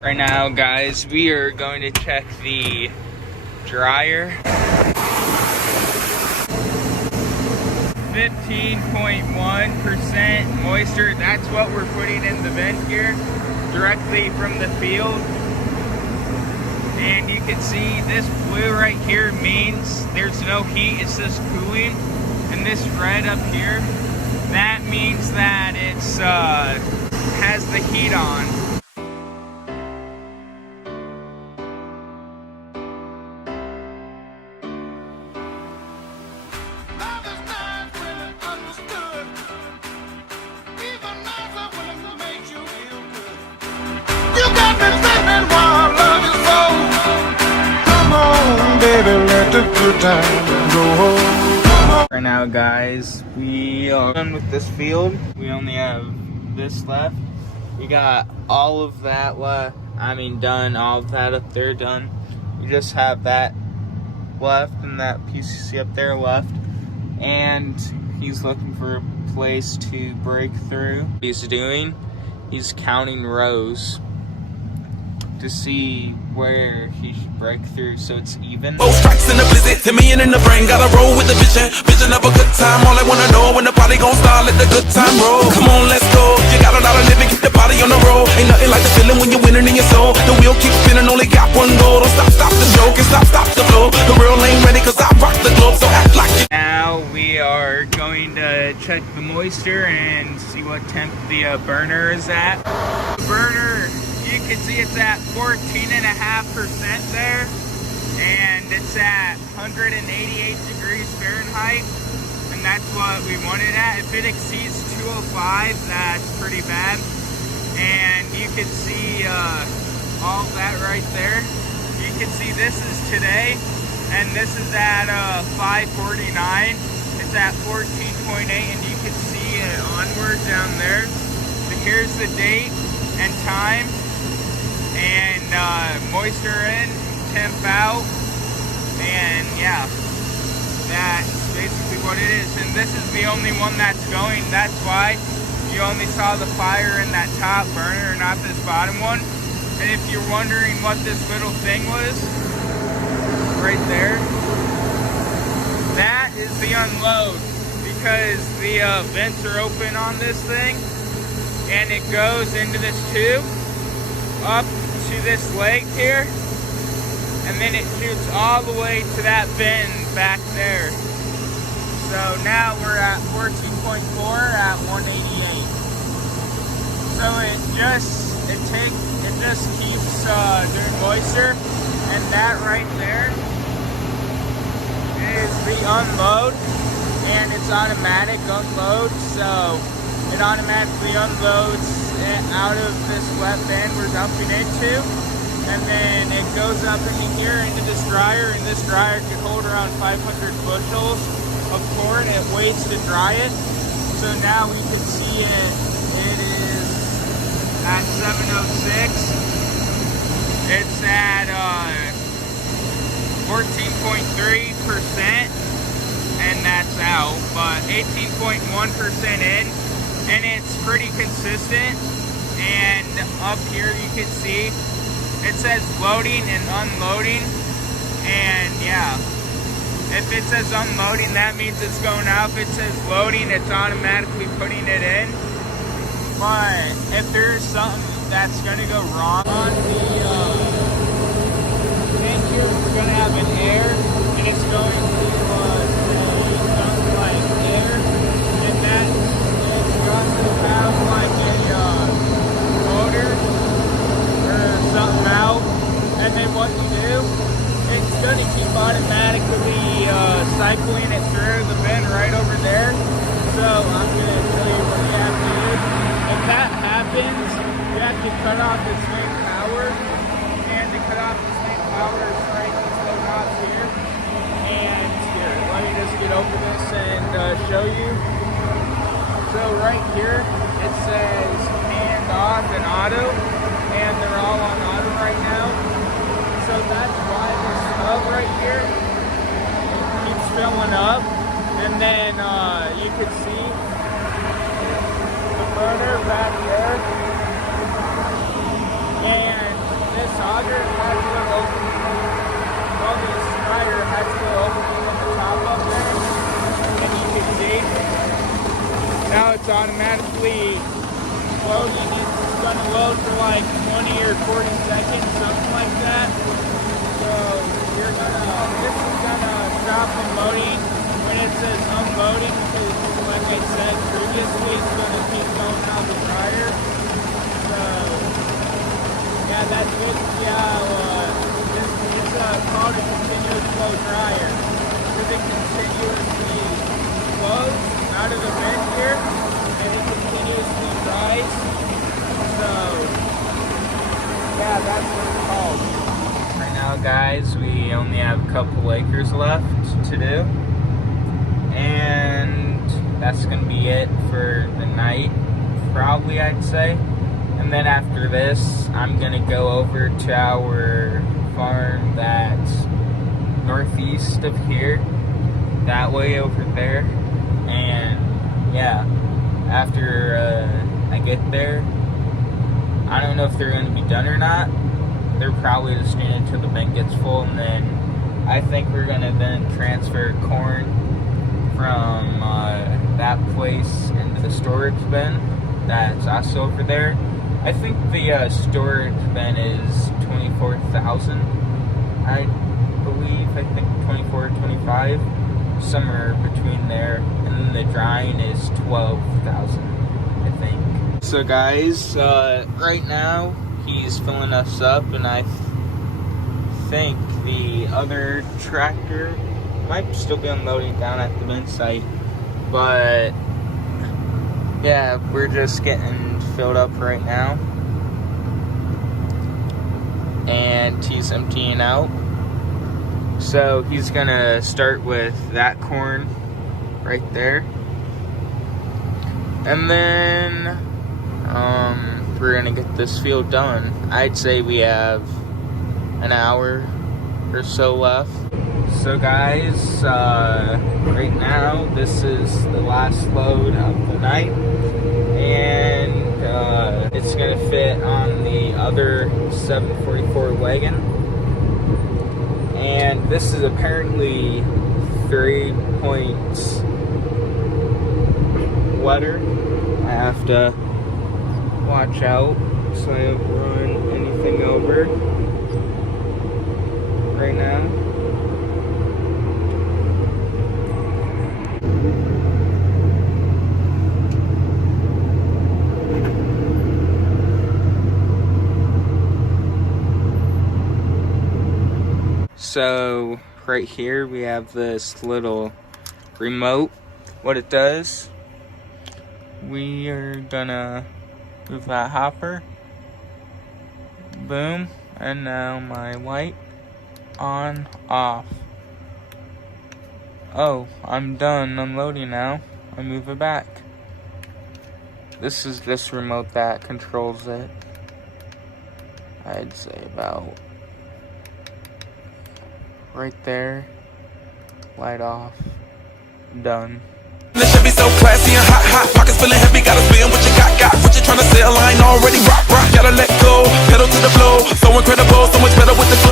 Right now, guys, we are going to check the dryer. 15.1% moisture. That's what we're putting in the vent here, directly from the field. And you can see this blue right here means there's no heat, it's just cooling. And this red up here, that means that it's has the heat on. Right now, guys, we are done with this field. We only have this left. We got all of that left. Done. All of that up there done. We just have that left and that piece you see up there left. And he's looking for a place to break through. What he's doing, he's counting rows to see where he should break through so it's even. Both strikes in the blizzard, to me and in the brain, gotta roll with the vision of a good time. All I wanna know when the party gon' start, let the good time roll. Come on, let's go. You got a lot of living, keep the body on the road. Ain't nothing like the feeling when you're winning in your soul. The wheel keeps spinning, only got one goal. Don't stop the show, can stop the flow. The real ain't ready, cause I rock the globe, so act like it. Now we are going to check the moisture and see what temp the burner is at. The burner, you can see it's at 14.5% there, and it's at 188 degrees Fahrenheit, and that's what we want it at. If it exceeds 205, that's pretty bad. And you can see all that right there. You can see this is today, and this is at 5:49. It's at 14.8, and you can see it onward down there. So here's the date and time. And moisture in, temp out, and yeah, that's basically what it is. And this is the only one that's going. That's why you only saw the fire in that top burner, not this bottom one. And if you're wondering what this little thing was, right there, that is the unload, because the vents are open on this thing, and it goes into this tube up to this leg here, and then it shoots all the way to that bin back there. So now we're at 14.4 at 188. So it just keeps doing moisture, and that right there is the unload, and it's automatic unload, so it automatically unloads out of this wet bin we're dumping into, and then it goes up into here into this dryer, and this dryer can hold around 500 bushels of corn. It waits to dry it. So now we can see it is at 7:06. It's at 14.3%, and that's out, but 18.1% in. And it's pretty consistent. And up here you can see it says loading and unloading. And yeah, if it says unloading, that means it's going out. If it says loading, it's automatically putting it in. But if there's something that's going to go wrong on the tank here, we're going to have an air, and it's going to say something like air, and that it's going to have like a motor or something out. And then what you do, it's going to keep automatically cycling it through the bin right over there. So I'm going to tell you what you have to do. If that happens, you have to cut off its main power. And to cut off its main power, straight these little knobs here. And here, let me just get over this and show you. So right here, it says hand off and auto. And they're all on auto right now. So that's why this hub right here keeps filling up. And then you can see the burner back there. And auger had to go open well, this dryer had to go open from the top up there. And you can see now it's automatically loading. It's gonna load for like 20 or 40 seconds, something like that. So this is gonna stop unloading when it says unloading, because like I said previously, it's gonna keep going out the dryer. So yeah, that's it. It's called a continuous flow dryer, because it continuously flows out of the vent here, and it continuously dries. So yeah, that's what it's called. Right now, guys, we only have a couple acres left to do, and that's gonna be it for the night, probably, I'd say. And then after this, I'm gonna go over to our farm that's northeast of here, that way over there. And yeah, after I get there, I don't know if they're gonna be done or not. They're probably just staying until the bin gets full, and then I think we're gonna then transfer corn from that place into the storage bin that's also over there. I think the storage bin is 24,000, I believe. I think 24, 25, somewhere between there. And then the drying is 12,000, I think. So guys, right now he's filling us up, and I think the other tractor might still be unloading down at the bin site. But yeah, we're just getting filled up right now, and he's emptying out. So he's gonna start with that corn right there, and then we're gonna get this field done. I'd say we have an hour or so left. So guys, right now this is the last load of the night, and it's gonna fit on the other 744 wagon. And this is apparently 3 points wetter. I have to watch out so I don't run anything over right now. So right here we have this little remote. What it does, we are gonna move that hopper. Boom. And now my light on, off. Oh, I'm done unloading now. I move it back. This is this remote that controls it. I'd say about right there. Light off. Done. This should be so classy and hot. Pockets feeling heavy, gotta spend what you got. What you tryna sell, I ain't already rock. Gotta let go, pedal to the floor. So incredible, so much better with the flow.